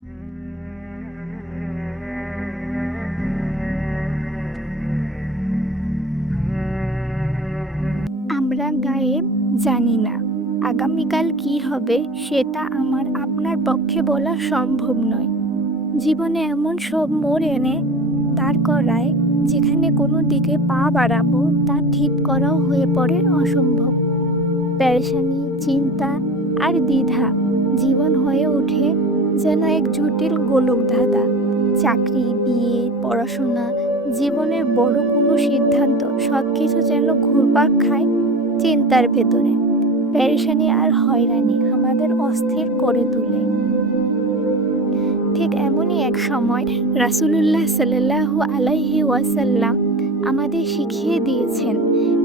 আমরা গায়েব জানি না, আগামীকাল কি হবে সেটা আমার আপনার পক্ষে বলা সম্ভব নয়। জীবনে এমন সব মোড় এনে দাঁড় করায় যেখানে কোনো দিকে পা বাড়াবো তা ঠিক করাও হয়ে পড়ে অসম্ভব। পেরেশানি, চিন্তা আর দ্বিধা জীবন হয়ে ওঠে যেন এক জটিল গোলকধাঁধা। চাকরি, বিয়ে, পড়াশোনা, জীবনের বড় কোনো সিদ্ধান্ত সবকিছু যেন ঘুরপাক খায় চিন্তার ভেতরে। পেরেশানি আর হয়রানি আমাদের অস্থির করে তোলে। ঠিক এমনই এক সময় রাসূলুল্লাহ সাল্লাল্লাহু আলাইহি ওয়াসাল্লাম আমাদের শিখিয়ে দিয়েছেন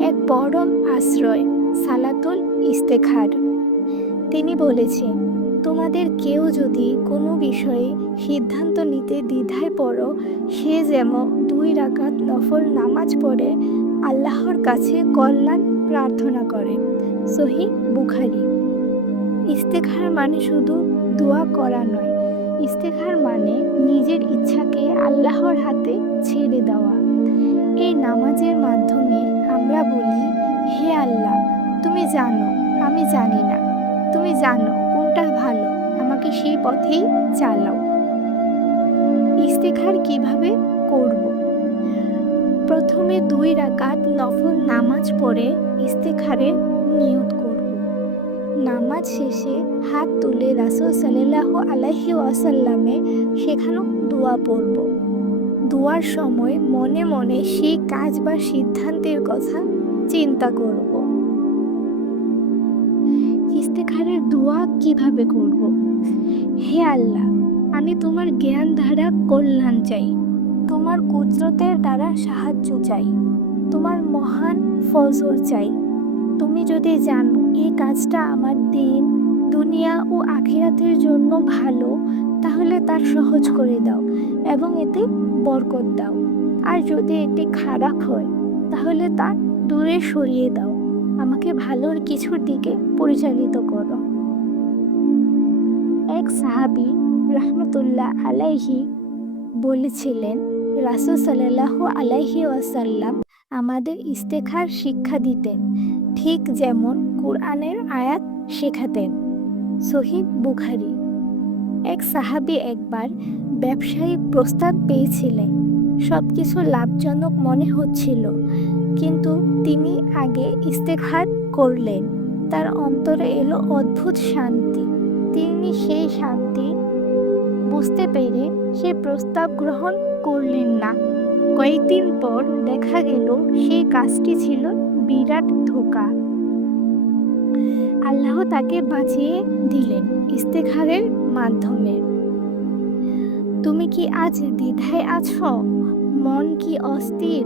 এক পরম আশ্রয়, সালাতুল ইস্তেখার। তিনি বলেছেন, তোমাদের কেউ যদি কোনো বিষয়ে সিদ্ধান্ত নিতে দ্বিধায় পড়ো, সে যেমন 2 রাকাত নফল নামাজ পড়ে আল্লাহর কাছে কল্যাণ প্রার্থনা করে। সহিহ বুখারী। ইস্তেখার মানে শুধু দোয়া করা নয়, ইস্তেখার মানে নিজের ইচ্ছাকে আল্লাহর হাতে ছেড়ে দেওয়া। এই নামাজের মাধ্যমে আমরা বলি, হে আল্লাহ, তুমি জানো আমি জানি না, তুমি জানো কোনটা ভালো, আমাকে সেই পথেই চালাও। ইস্তেখার কিভাবে করব? প্রথমে 2 রাকাত নফল নামাজ পড়ে ইস্তেখারের নিয়ত করব। নামাজ শেষে হাত তুলে রাসূল সাল্লাল্লাহু আলাইহি ওয়াসাল্লামে শেখানো দোয়া পড়ব। দোয়ার সময় মনে মনে সেই কাজ বা সিদ্ধান্তের কথা চিন্তা করব। ইস্তেখারের দোয়া কিভাবে করব? হে আল্লাহ, আমি তোমার জ্ঞান দ্বারা কল্যাণ চাই, তোমার কুদরতের দ্বারা সাহায্য চাই, তোমার মহান ফজল চাই। তুমি যদি জানো এই কাজটা আমার দিন, দুনিয়া ও আখিরাতের জন্য ভালো, তাহলে তার সহজ করে দাও এবং এতে বরকত দাও। আর যদি এটি খারাপ হয় তাহলে তা দূরে সরিয়ে দাও। আমাকে ভালোর কিছুর দিকে পরিচালিত করো। এক সাহাবী রাহমাতুল্লাহ আলাইহি বলেছিলেন, রাসূল সাল্লাল্লাহু আলাইহি ওয়াসাল্লাম আমাদের ইস্তেখার শিক্ষা দিতেন, ঠিক যেমন কুরআনের আয়াত শেখাতেন। সহিহ বুখারী। এক সাহাবী একবার ব্যবসায়িক প্রস্তাব পেয়েছিলেন। সবকিছু লাভজনক মনে হচ্ছিল, কিন্তু তিনি আগে ইস্তেখার করলেন। তার অন্তরে এলো অদ্ভুত শান্তি। তিনি সেই শান্তি বুঝতে পেরে সে প্রস্তাব গ্রহণ করলেন না। কয়েকদিন পর দেখা গেল সেই কাজটি ছিল বিরাট ধোঁকা। আল্লাহ তাকে বাঁচিয়ে দিলেন ইস্তেখারের মাধ্যমে। তুমি কি আজ দ্বিধায় আছো? মন কি অস্থির?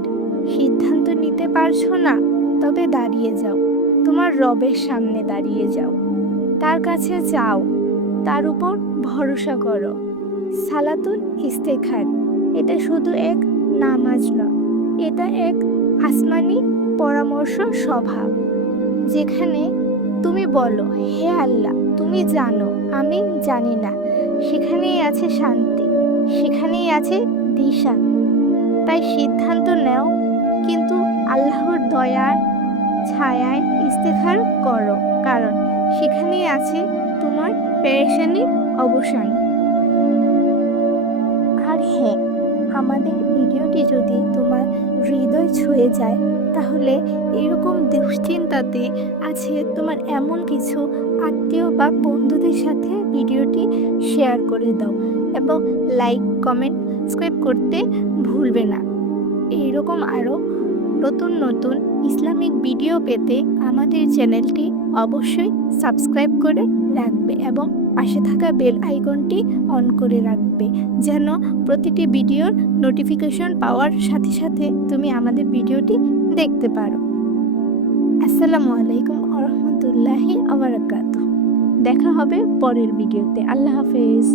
সিদ্ধান্ত নিতে পারছো না? তবে দাঁড়িয়ে যাও, তোমার রবের সামনে দাঁড়িয়ে যাও, তার কাছে যাও, তার উপর ভরসা করো। সালাতুল ইস্তেখার এটা শুধু এক নামাজ নয়, এটা এক আসমানি পরামর্শ সভা, যেখানে তুমি বলো, হে আল্লাহ, তুমি জানো আমি জানি না। সেখানেই আছে শান্তি, সেখানেই আছে দিশা। তাই সিদ্ধান্ত নাও, কিন্তু আল্লাহর দয়ার ছায়ায় ইস্তেখার করো, কারণ সেখানেই আছে তোমার পেরেশানির অবসান। আর হ্যাঁ, আমাদের ভিডিওটি যদি তোমার হৃদয় ছুঁয়ে যায়, তাহলে এরকম দুশ্চিন্তাতে আছে তোমার এমন কিছু আত্মীয় বা বন্ধুদের সাথে ভিডিওটি শেয়ার করে দাও এবং লাইক, কমেন্ট, সাবস্ক্রাইব করতে ভুলবে না। এইরকম আরও নতুন নতুন ইসলামিক ভিডিও পেতে আমাদের চ্যানেলটি অবশ্যই সাবস্ক্রাইব করে রাখবে এবং পাশে থাকা বেল আইকনটি অন করে রাখবে, যেন প্রতিটি ভিডিওর নোটিফিকেশন পাওয়ার সাথে সাথে তুমি আমাদের ভিডিওটি দেখতে পারো। আসসালামু আলাইকুম ওয়া রাহমাতুল্লাহি ওয়া বারাকাতুহু। দেখা হবে পরের ভিডিওতে। আল্লাহ হাফেজ।